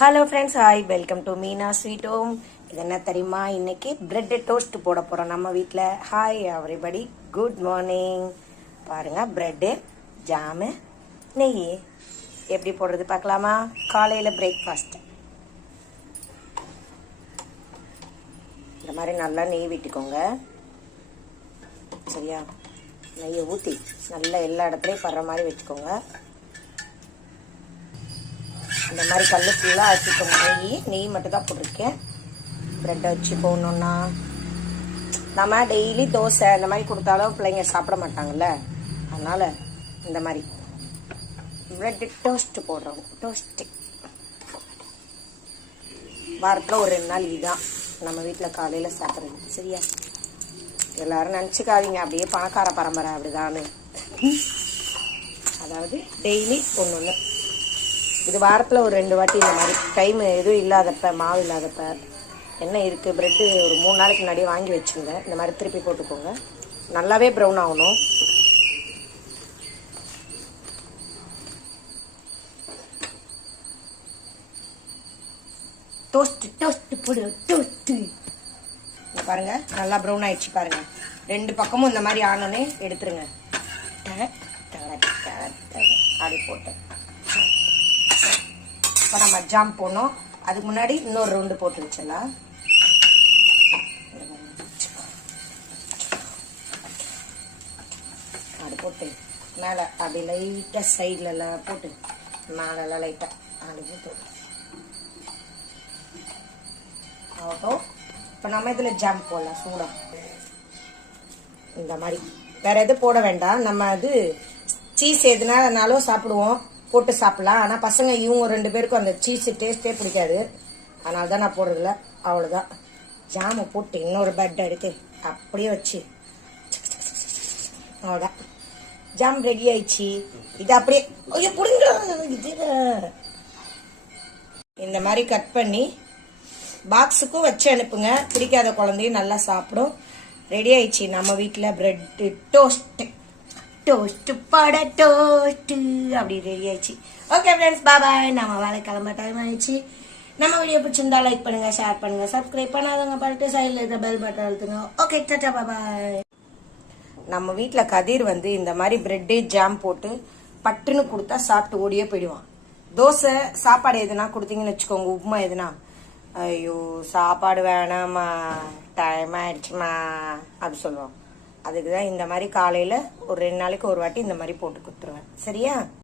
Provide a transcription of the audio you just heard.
Hello friends, hi, welcome to Meena sweet home. இது என்ன தெரியுமா? இன்னைக்கு பிரெட் டோஸ்ட் போட போகிறோம் நம்ம வீட்டில். Hi everybody, good morning. பாருங்க, பிரெட்டு, ஜாமு, நெய் எப்படி போடுறது பார்க்கலாமா? காலையில் பிரேக்ஃபாஸ்ட் இந்த மாதிரி நல்லா நெய் விட்டுக்கோங்க. சரியா? நெய்யை ஊற்றி நல்லா எல்லா இடத்துலையும் படுற மாதிரி வச்சுக்கோங்க. இந்த மாதிரி கல் ஃபுல்லாக ஆக்கிக்கோங்க. நெய் மட்டும் தான் போட்டிருக்கேன். ப்ரெட்டை வச்சு போகணுன்னா நம்ம டெய்லி தோசை இந்த மாதிரி கொடுத்தாலும் பிள்ளைங்க சாப்பிட மாட்டாங்கல்ல, அதனால் இந்த மாதிரி ப்ரெட்டு டோஸ்ட்டு போடுறோம். டோஸ்ட்டு வாரத்தில் ஒரு 2 நாள் இதுதான் நம்ம வீட்டில் காலையில் சாப்பிட்றது. சரியா? எல்லாரும் நினச்சிக்காதீங்க அப்படியே பணக்கார பரம்பரை அப்படிதான்னு. அதாவது டெய்லி ஒன்று. இது வாரத்தில் ஒரு 2 வாட்டி இந்த மாதிரி டைம் எதுவும் இல்லாதப்ப, மாவு இல்லாதப்ப, என்ன இருக்குது ப்ரெட்டு ஒரு 3 நாளைக்கு முன்னாடியே வாங்கி வச்சுங்க. இந்த மாதிரி திருப்பி போட்டுக்கோங்க. நல்லாவே ப்ரௌன் ஆகணும். டோஸ்ட்டு டோஸ்ட்டு போடு டோஸ்ட்டு. இங்கே பாருங்கள், நல்லா ப்ரௌன் ஆயிடுச்சு பாருங்கள். 2 பக்கமும் இந்த மாதிரி ஆனோன்னே எடுத்துருங்க. அப்படி போட்டேன். இப்போ நம்ம ஜாம் போடணும். அதுக்கு முன்னாடி இன்னொரு ரவுண்டு போட்டு வச்சிடலாம். அது போட்டு மேலே அப்படி லைட்டாக சைட்லலாம் போட்டு மேலெல்லாம் லைட்டாக அப்படி போட்டு ஆகட்டும். இப்போ நம்ம இதில் ஜாம் போடலாம் சூடாக. இந்த மாதிரி வேற எதுவும் போட வேண்டாம். நம்ம அது சீஸ் எதுனாலும் சாப்பிடுவோம், போட்டு சாப்பிடலாம். ஆனால் பசங்க இவங்க 2 பேருக்கும் அந்த சீஸ் டேஸ்ட்டே பிடிக்காது. அதனால தான் நான் போடுறதில்ல. அவ்வளோதான். ஜாமை போட்டு இன்னொரு பெட் எடுத்து அப்படியே வச்சு அவ்வளோதான். ஜாம் ரெடி ஆயிடுச்சு. இது அப்படியே ஐயோ பிடிங்க. இது இந்த மாதிரி கட் பண்ணி பாக்ஸுக்கும் வச்சு அனுப்புங்க. பிடிக்காத குழந்தையும் நல்லா சாப்பிடும். ரெடி ஆயிடுச்சு நம்ம வீட்டில் பிரெட் டோஸ்ட்டு. டோஸ்ட்டு பட டோஸ்ட்டு அப்படி ரெடி ஆயிடுச்சு. ஓகே ஃப்ரெண்ட்ஸ், பாய். நம்ம வேலை கிளம்ப டைம் ஆயிடுச்சு. நம்ம வீடியோ பிடிச்சிருந்தா லைக் பண்ணுங்க, ஷேர் பண்ணுங்க, சப்ஸ்கிரைப் பண்ணாதவங்க பண்ணிட்டு சைடில் இருக்க பெல் பட்டன் அழுத்துங்க. ஓகே, டாடா, பாய். நம்ம வீட்டில் கதிர் இந்த மாதிரி பிரெட்டு ஜாம் போட்டு பட்டுன்னு கொடுத்தா சாப்பிட்டு ஓடியே போயிடுவான். தோசை சாப்பாடு எதுனா கொடுத்தீங்கன்னு வச்சுக்கோங்க, உப்புமா எதுனா, ஐயோ சாப்பாடு வேணாம்மா, டைம் ஆயிடுச்சுமா அப்படி சொல்லுவோம். அதுக்கு தான் இந்த மாதிரி காலையில் ஒரு 2 நாளைக்கு ஒரு வாட்டி இந்த மாதிரி போட்டு கொடுத்துருவேன். சரியா?